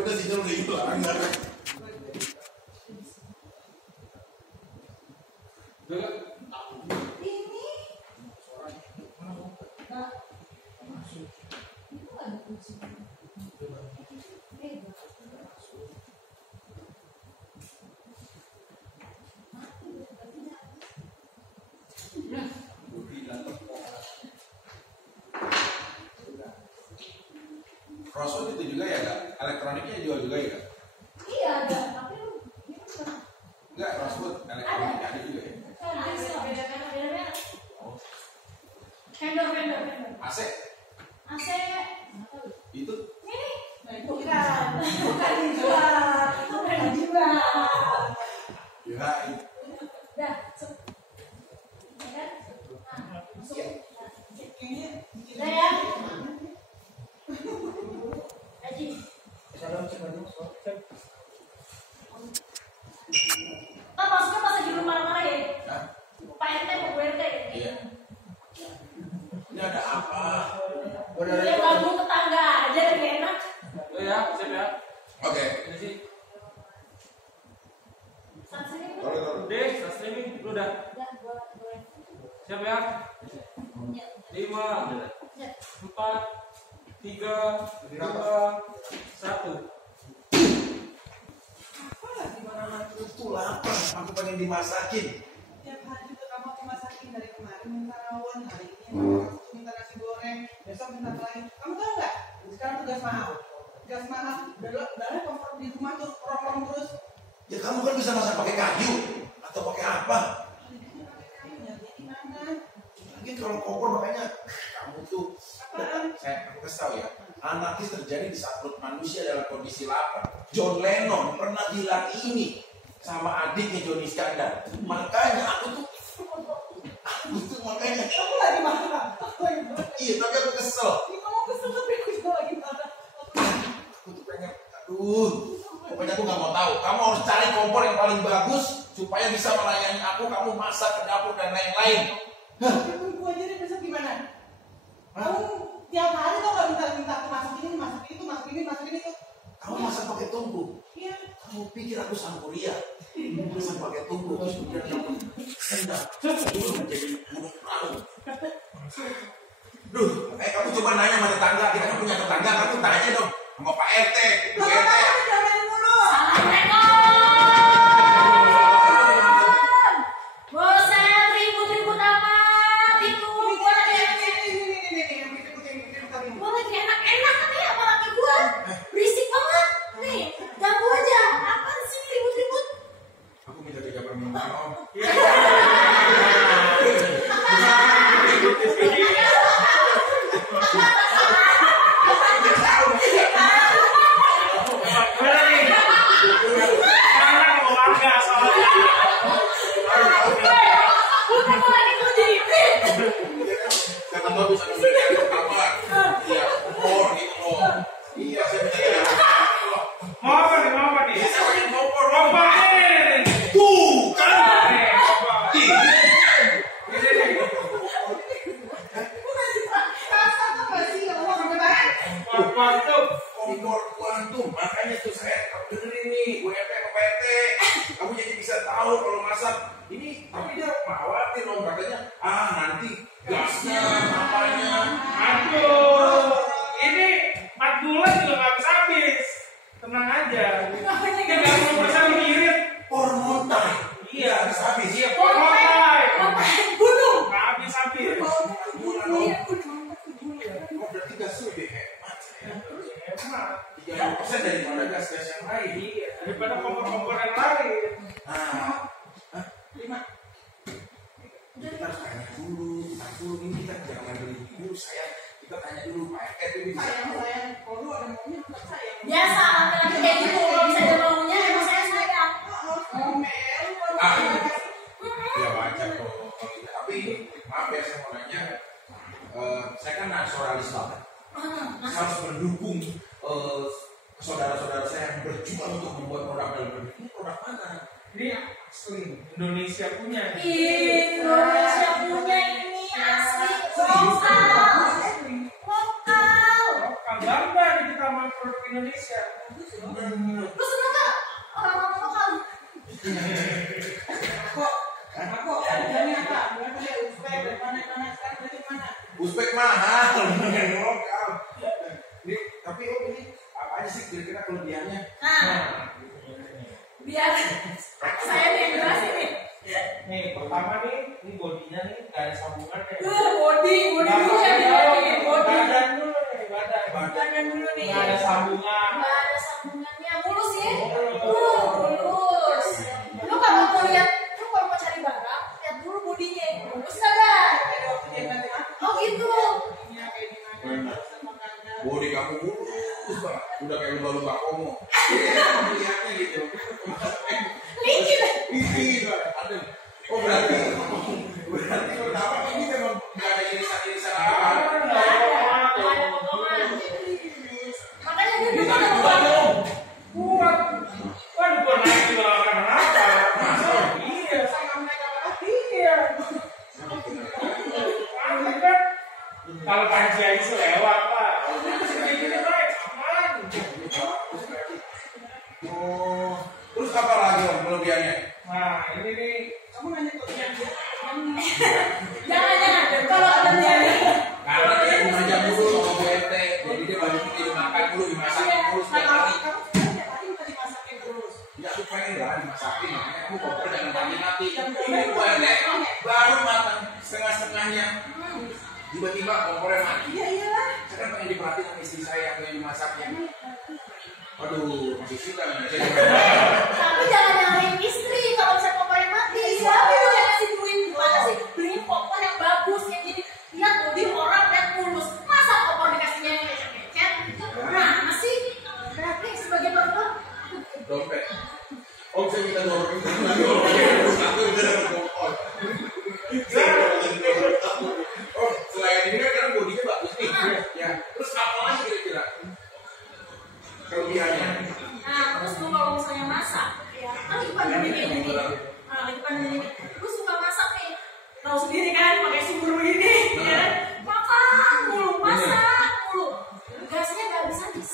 udah sinyal udah hilang. Crossword itu juga ya kak? Elektroniknya jual juga ya kak? Iya ada, tapi enggak, crossword elektroniknya ada juga ya? Beda-beda. Vendor. AC? AC Itu? ini bukan dijual, itu bukan dijual. Ya, Dah, masuk. Ya kan? Nah, masuk. Udah ya. Haji. Maksudnya pas lagi lu marah-marah ya? Hah? Pak RT mau Bu RT? Iya. Ini ada apa? Ya ganggu tetangga aja lebih enak. Oh ya, siap ya. Oke. Ini sih. Saksinya itu. Udah, streaming udah. Udah, boleh. Siap ya. 5, 4, 3, 2, 1. Apa lagi mana-mana tuh lapar, aku pengen dimasakin. Tiap hari juga kamu aku masakin dari kemarin minta rawon, hari ini minta nasi goreng, besok minta apa lagi. Kamu tahu nggak? Sekarang tugas mahal. Udah kompor di rumah tuh rongrong terus. Ya kamu kan bisa masak pakai kayu atau pakai apa? Mungkin kalau kompor makanya kamu tuh aku kasih tahu ya, anarkis terjadi di saat perut manusia dalam kondisi lapar. John Lennon pernah bilang ini sama adiknya Johnny Iskandar. Makanya aku tuh makanya Kamu lagi marah. iya, tapi aku kesel. Kamu kesel tapi aku juga lagi marah. Aku tuh pengen, pokoknya aku nggak mau tahu. Kamu harus cari kompor yang paling bagus supaya bisa melayani aku. Kamu masak ke dapur dan lain-lain. Tunggu aja deh besok gimana? Kamu tiap hari tuh nggak minta aku masak ini masak ini tuh. Kamu masak pakai tungku. Iya. Kamu pikir aku sangkuria? Masak pakai tungku terus kemudian kamu sendang. Itu menjadi burung perahu. Duh, kamu coba nanya sama tetangga. Kita kan punya tetangga, kamu tanya dong sama Pak RT, Bu RT. Assalamualaikum. Bosan ribut-ribut amat itu. Gua lagi enak-enak tapi apa lagi gua? Berisik banget. Nih, ganggu aja. Apaan sih ribut-ribut? Aku minta 3 permintaan om. Tetangga bisa memberikan kabar. Iya, kompor gitu loh. Iya, saya minta Mau apa nih? Saya pengen kompor. Ngapain? Tuh, kan? Kompor kuantum, makanya tuh saya dengerin nih, Bu RT sama Pak RT. Kamu jadi bisa tahu kalau masak. Ini, tapi dia khawatir dong, katanya, nanti gasnya, apanya. Aduh, ini 4 bulan juga nggak habis. Tenang aja. 30% ngirit. Pormontai. Iya, habis. Iya, pormontai. Gunung. Nggak habis. Oh, berarti gasnya lebih hemat ya. Enak. 30% daripada gas-gas yang lain. Iya, daripada kompor-kompor yang lain. Kita harus tanya dulu, ini kita jangan main dulu, kita tanya dulu Pak RT itu bisa. Sayang, kalau lu ada maunya tetap sayang. Biasa laki-laki kayak gitu kalau bisa ada maunya emang saya sayang. Ya wajar kok. Tapi maaf ya, saya mau nanya, saya kan nasionalis banget. Saya harus mendukung saudara-saudara saya yang berjuang untuk membuat produk dalam negeri. Ini produk mana? Ini asli Indonesia punya. Indonesia punya ini asli lokal. Bangga nih kita sama produk Indonesia. Lu seneng gak orang-orang lokal? Aku kerjanya apa? Berapa dia Uzbek dari mana sekarang dari mana? Uzbek mahal, yang lokal. Ini, tapi ini apa aja sih kira-kira kelebihannya? Nah, biar saya yang jelasin nih. Nih, pertama nih, ini bodinya nih nggak ada sambungannya. Body dulu yang dilihatin, body. Badan dulu nih, badan. Badan dulu nih. Nggak ada sambungan. Nggak ada sambungannya, mulus ya? Mulus. Lu kalau mau lihat, lu kalau mau cari barang, lihat dulu bodinya, mulus nggak dah? Ada waktu dia nanti Oh gitu. ini kayak gimana? Terus makannya. Bodi kamu mulus banget, udah kayak lumba-lumba komo. Ini lihatnya gitu. Licin. Ih, ada. Oh berarti pertama ini memang nggak ada irisan-irisan apa. Nggak ada potongan. Makanya dia bilang ada potongan. Kuat. Waduh, gua naik juga nggak kenapa. Iya. Saya naik apa? Iya. Aneh kan? Kalau panci aja sih lewat, Pak. Ini segini-gini naik, aman. Oh, terus apa lagi om kelebihannya? Nah, ini nih. Kamu nanya tuh yang Jangan. Kalau ada dia. Karena dia dimajang dulu sama Bu RT, jadi dia banyak dimakan dulu, dimasakin dulu setiap hari. kamu sebenarnya tadi minta dimasakin terus. Ya aku pengen lah dimasakin, makanya kamu koper jangan mati-mati. Ini Bu RT baru matang setengah-setengahnya, tiba-tiba kompornya mati. Iya iyalah. Saya kan pengen diperhatiin sama istri saya yang pengen dimasaknya. Aduh, masih suka nih. Tapi jangan nyalahin istri kalau misalnya kompornya mati. Siapa yang ngasih duit? Gimana sih? Beliin kompor yang bagus yang jadi lihat bodi orang dan mulus. Masa kompor dikasihnya yang lecet-lecet? Itu gimana sih? Berarti sebagai perempuan Dompet. Om saya minta nomor itu lagi om. Satu udah dapat kompor. Oh, selain ini kan bodinya bagus nih. Ya, terus apa lagi kira-kira kelebihannya? Nah, terus lu kalau misalnya masak, ya, kan lagi pandemi kayak gini. Nah, lagi pandemi ini, lu suka masak nih. Tahu sendiri kan, pakai sumur begini, ya. Makan mulu, masak mulu. Gasnya nggak habis-habis.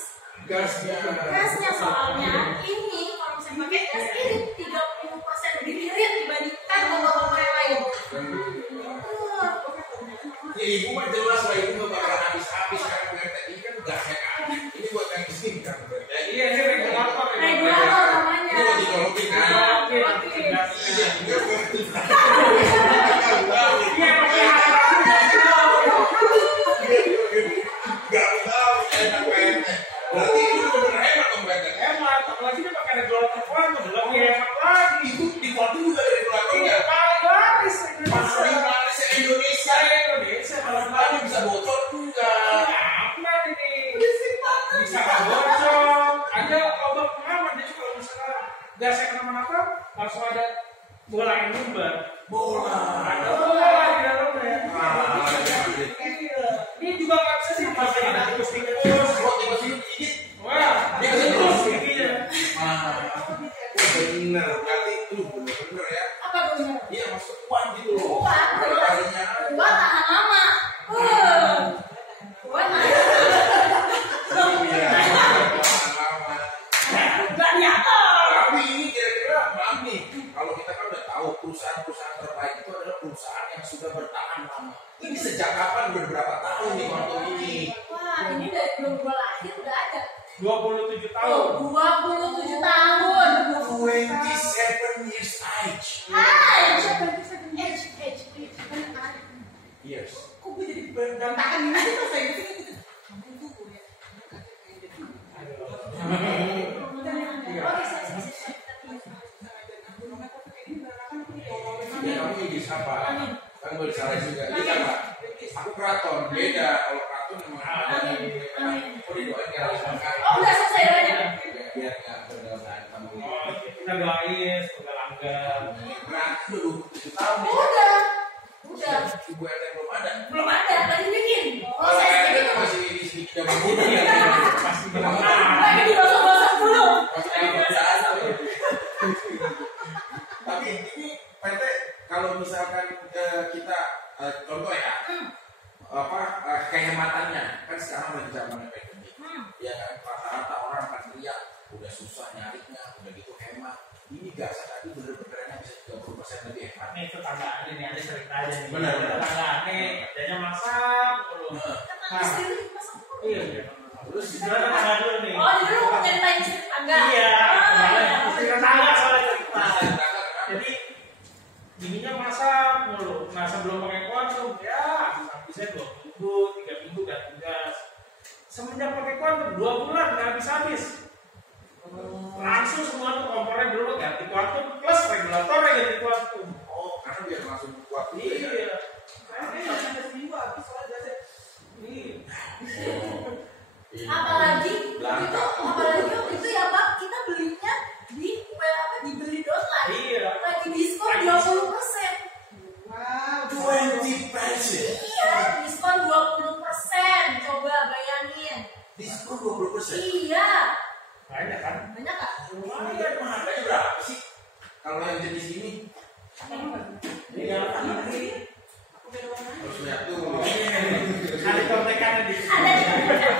Gasnya soalnya ini kalau misalnya pakai gas irit 30% lebih irit dibandingkan kompor-kompor yang lain. Ya ibu mah jelas lah ibu nggak bakal habis-habis kan Bu RT ini kan gasnya kan. Ini buat yang kesini kan Bu RT. Iya, ini regulator. Regulator namanya. Ini buat dicolokin kan. Iya, iya Bu RT. Gak tahu enak Bu RT. Berarti itu bener hemat dong Bu RT. Hemat, apalagi dia pakai regulator kuat, lebih hemat lagi. Itu di Forti juga ada regulatornya. Paling laris Paling laris Indonesia. Indonesia. Kalau baru bisa bocor enggak. Apa ini? Bisa nggak bocor. Ada obat pengaman dia kalau misalnya gasnya kenapa-napa langsung ada bola yang nyumbat. Bola. Ada bola di dalamnya. Ini juga nggak bisa sih dipasain tikus-tikus. Kalau tiba-tiba gigit, Wah, dia terus giginya. bener. Berarti itu bener ya. Apa tuh bener? Iya masuk kuat gitu loh. Kuat, Kalinya. Kuat tahan lama. Kuat tahan Iya. Lama. gladiator. Tapi ini kira-kira maaf nih, kalau kita kan udah tahu perusahaan-perusahaan terbaik itu adalah perusahaan yang sudah bertahan lama. Ini sejak kapan berberapa tahun nih waktu ini? Wah, ini dari belum gua lahir udah ada. 27 tahun. 27 tahun. 27 years age. Years. Kok gue jadi berantakan gini sih pas saya gitu. Kamu tuh kuliah. Ya kamu Inggris apa? Kan boleh salah juga. Inggris apa? Aku keraton. Beda. Kalau keraton memang ada nih. Oh didoain ya langsung kan. Oh, udah selesai doanya. Biar nggak berdoaan kamu. Kita doain semoga langgeng. Berarti udah 27 tahun nih. Udah. Ibu RT belum ada. Belum ada, tadi bikin. Oh, Kalau saya RT bikin. masih sedikit jam muda ya. Pasti benar. Lagi digosok-gosok dulu. Masih ada kerjaan. Tapi ini PT kalau misalkan kita contoh ya apa kehematan udah susah nyarinya, udah gitu hemat. Ini gas tadi bener-benernya bisa 30% lebih hemat. Nih tetangga aja nih, ada cerita aja nih. Benar. Tetangga nih, kerjanya masak dulu. Tetangga sendiri masak mulu. Iya. Terus juga tetangga dulu nih. Oh, jadi lu mau nyeritain cerita tetangga? Iya. Oh, iya. Tetangga soalnya cerita. Tetangga kenapa? Jadi ininya masak mulu. Nah sebelum pakai kuantum ya habisnya 2 minggu, 3 minggu kan tugas. Semenjak pakai kuantum 2 bulan nggak habis-habis. Langsung semua tuh komponen dulu ganti kuantum plus regulatornya ganti kuantum. Oh, karena biar langsung kuat dulu ya. Iya. Kayaknya sampai seminggu habis soalnya gasnya. Iya. Apalagi Langka. waktu itu ya Pak, kita belinya di dibeli online. Iya. Lagi diskon 20%. Wow. 20%. Iya, diskon 20%. Coba bayangin. Diskon 20%. Iya. Banyak kan? Banyak Kak? Lumayan, harganya berapa sih? Kalau yang jenis ini Iya. Aku beli warna. harus lihat dulu. Ada kontekannya di sini. Ada